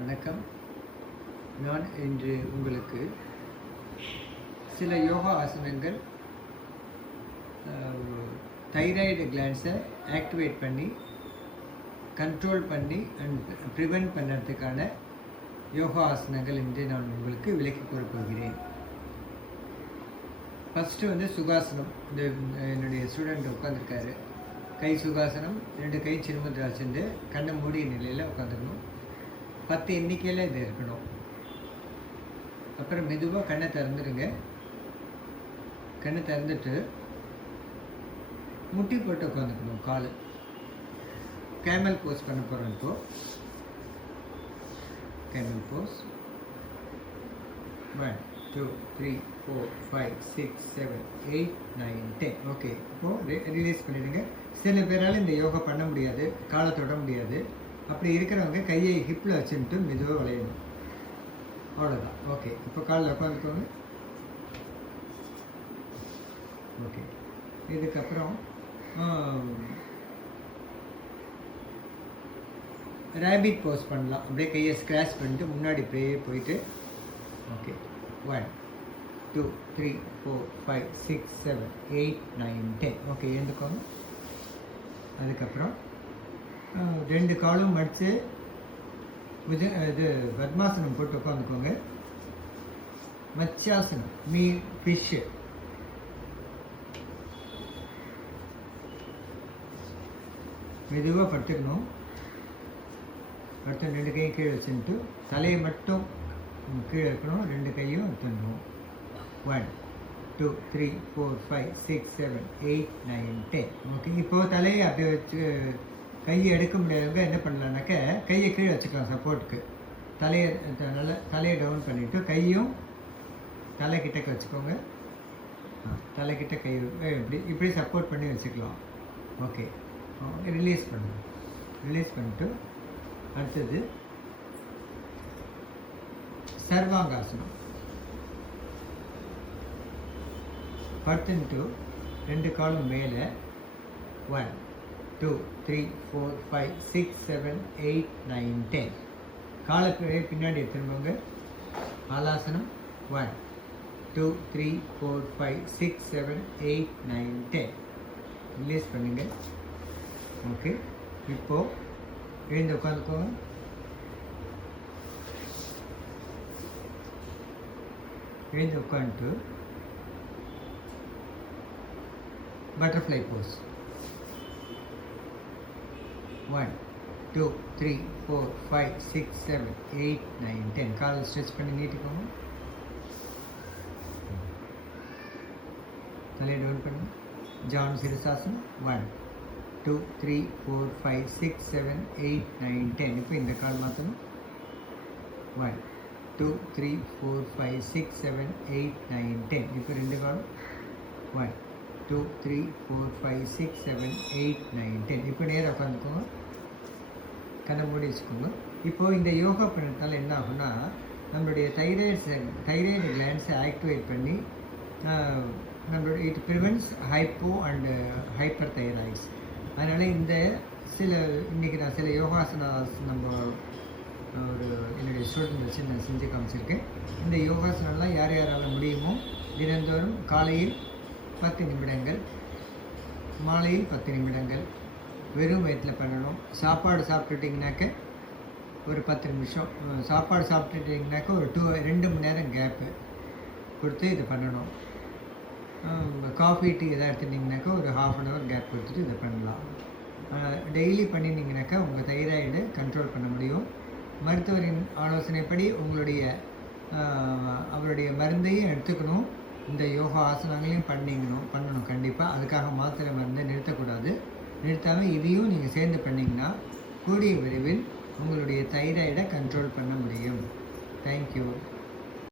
வணக்கம். நான் இன்று உங்களுக்கு சில யோகா ஆசனங்கள் தைராய்டு கிளான்ஸை ஆக்டிவேட் பண்ணி கண்ட்ரோல் பண்ணி அண்ட் ப்ரிவென்ட் பண்ணுறதுக்கான யோகா ஆசனங்கள் என்று நான் உங்களுக்கு விளக்கி கூறப்போகிறேன். ஃபஸ்ட்டு சுகாசனம். என்னுடைய ஸ்டூடெண்ட் உட்காந்துருக்காரு. கை சுகாசனம், 2 கை சிறுமுத்ரா சென்று கண்ணை மூடிய நிலையில் உட்காந்துக்கணும். 10 எண்ணிக்கையில் இது இருக்கணும். அப்புறம் மெதுவாக கண்ணை திறந்துடுங்க. கண்ணை திறந்துட்டு முட்டி போட்டு உட்காந்துக்கணும். கால் கேமல் போஸ் பண்ண போகிறோம். இப்போ கேமல் போஸ் 1 2 3 4 5 6 7 8 9 10. ஓகே, இப்போது ரிலீஸ் பண்ணிவிடுங்க. சில பேரால் இந்த யோகா பண்ண முடியாது, காலை தொட முடியாது. அப்படி இருக்கிறவங்க கையை ஹிப்பில் வச்சுட்டு மெதுவாக விளையணும். அவ்வளோதான். ஓகே, இப்போ காலில் உட்காந்துக்கோங்க. ஓகே, இதுக்கப்புறம் ரேபிட் போஸ் பண்ணலாம். அப்படியே கையை ஸ்க்ராச் பண்ணிட்டு முன்னாடி போயிட்டு ஓகே 1 2 3 4 5 6 7 8 9 10. ஓகே, எழுந்துக்கோங்க. அதுக்கப்புறம் 2 காலும் மடித்து இது பத்மாசனம் போட்டு உட்காந்துக்கோங்க. மத்யாசனம், மீன், ஃபிஷ்ஷு. மெதுவாக படுத்துக்கணும். படுத்து 2 கையும் கீழே வச்சுட்டு தலையை மட்டும் கீழே இருக்கணும். 2 கையும் எடுத்துடணும். 1 2 3 4 5 6 7 8 9 10. ஓகே, இப்போது தலையை அப்படியே வச்சு கையை எடுக்க முடியாதவங்க என்ன பண்ணலான்னாக்க கையை கீழே வச்சுக்கலாம் சப்போர்ட்டுக்கு. தலையை டவுன் பண்ணிவிட்டு கையும் தலைக்கிட்டக்க வச்சுக்கோங்க. தலைக்கிட்ட கை இப்படி சப்போர்ட் பண்ணி வச்சுக்கலாம். ஓகே, ரிலீஸ் பண்ணுங்க. ரிலீஸ் பண்ணிட்டு அடுத்தது சர்வாங்காசனம். படுத்துட்டு 2 காலும் மேலே 1 2 3 4 5 6 7 8 9 10. காலை பின்னாடி எடுத்துருவாங்க. ஆலாசனம் 1 2 3 4 5 6 7 8 9 10. ரிலீஸ் பண்ணுங்க. ஓகே, இப்போது எழுந்து உட்காந்துக்கோங்க. எழுந்து உட்காந்துட்டு பட்டர்ஃப்ளை போஸ் 1 2 3 4 5 6 7 8 9 10. கால் ஸ்ட்ரெச் பண்ணி நீட்டிக்கோங்க. தலையை டவுன் பண்ணி ஜான் சிரசாசனம் 1 2 3 4 5 6 7 8 9 10. இப்போ இந்த கால் மாற்றணும். 1 2 3 4 5 6 7 8 9 10. இப்போ 2 கால் 1 2 3 4 5 6 7 8 9 10. இப்போ நேராக உட்காந்துக்கோங்க. கண்ணை மூடி வச்சுக்கோங்க. இப்போது இந்த யோகா பண்ணுறதுனால என்ன ஆகும்னா நம்மளுடைய தைராய்டு கிளான்ஸை ஆக்டிவேட் பண்ணி நம்மளுடைய it prevents hypo and hyper thyroids. அதனால் இன்றைக்கி நான் சில யோகாசனாஸ் என்னுடைய ஸ்டூடெண்ட் வச்சு நான் செஞ்சு காமிச்சிருக்கேன். இந்த யோகாசனம்லாம் யாரால் முடியுமோ தினந்தோறும் காலையில் 10 நிமிடங்கள், மாலையில் 10 நிமிடங்கள் வெறும் வயிற்றில் பண்ணணும். சாப்பாடு சாப்பிட்டுட்டிங்கனாக்க ஒரு 10 நிமிஷம், சாப்பாடு சாப்பிட்டுட்டிங்கனாக்க ஒரு 2 மணி நேரம் கேப்பு கொடுத்து இது பண்ணணும். காஃபி டீ எதாவது எடுத்துட்டிங்கனாக்கா ஒரு ½ hour கேப் கொடுத்துட்டு இதை பண்ணலாம். டெய்லி பண்ணினீங்கனாக்கா உங்கள் தைராய்டு கண்ட்ரோல் பண்ண முடியும். மருத்துவரின் ஆலோசனைப்படி அவருடைய மருந்தையும் எடுத்துக்கணும். இந்த யோகா ஆசனங்களையும் பண்ணணும் கண்டிப்பாக. அதுக்காக மாத்திரை மருந்தை நிறுத்தக்கூடாது. நிறுத்தாமல் இதையும் நீங்கள் சேர்ந்து பண்ணிங்கன்னா கூடிய விரைவில் உங்களுடைய தைராய்டை கண்ட்ரோல் பண்ண முடியும். தேங்க்யூ.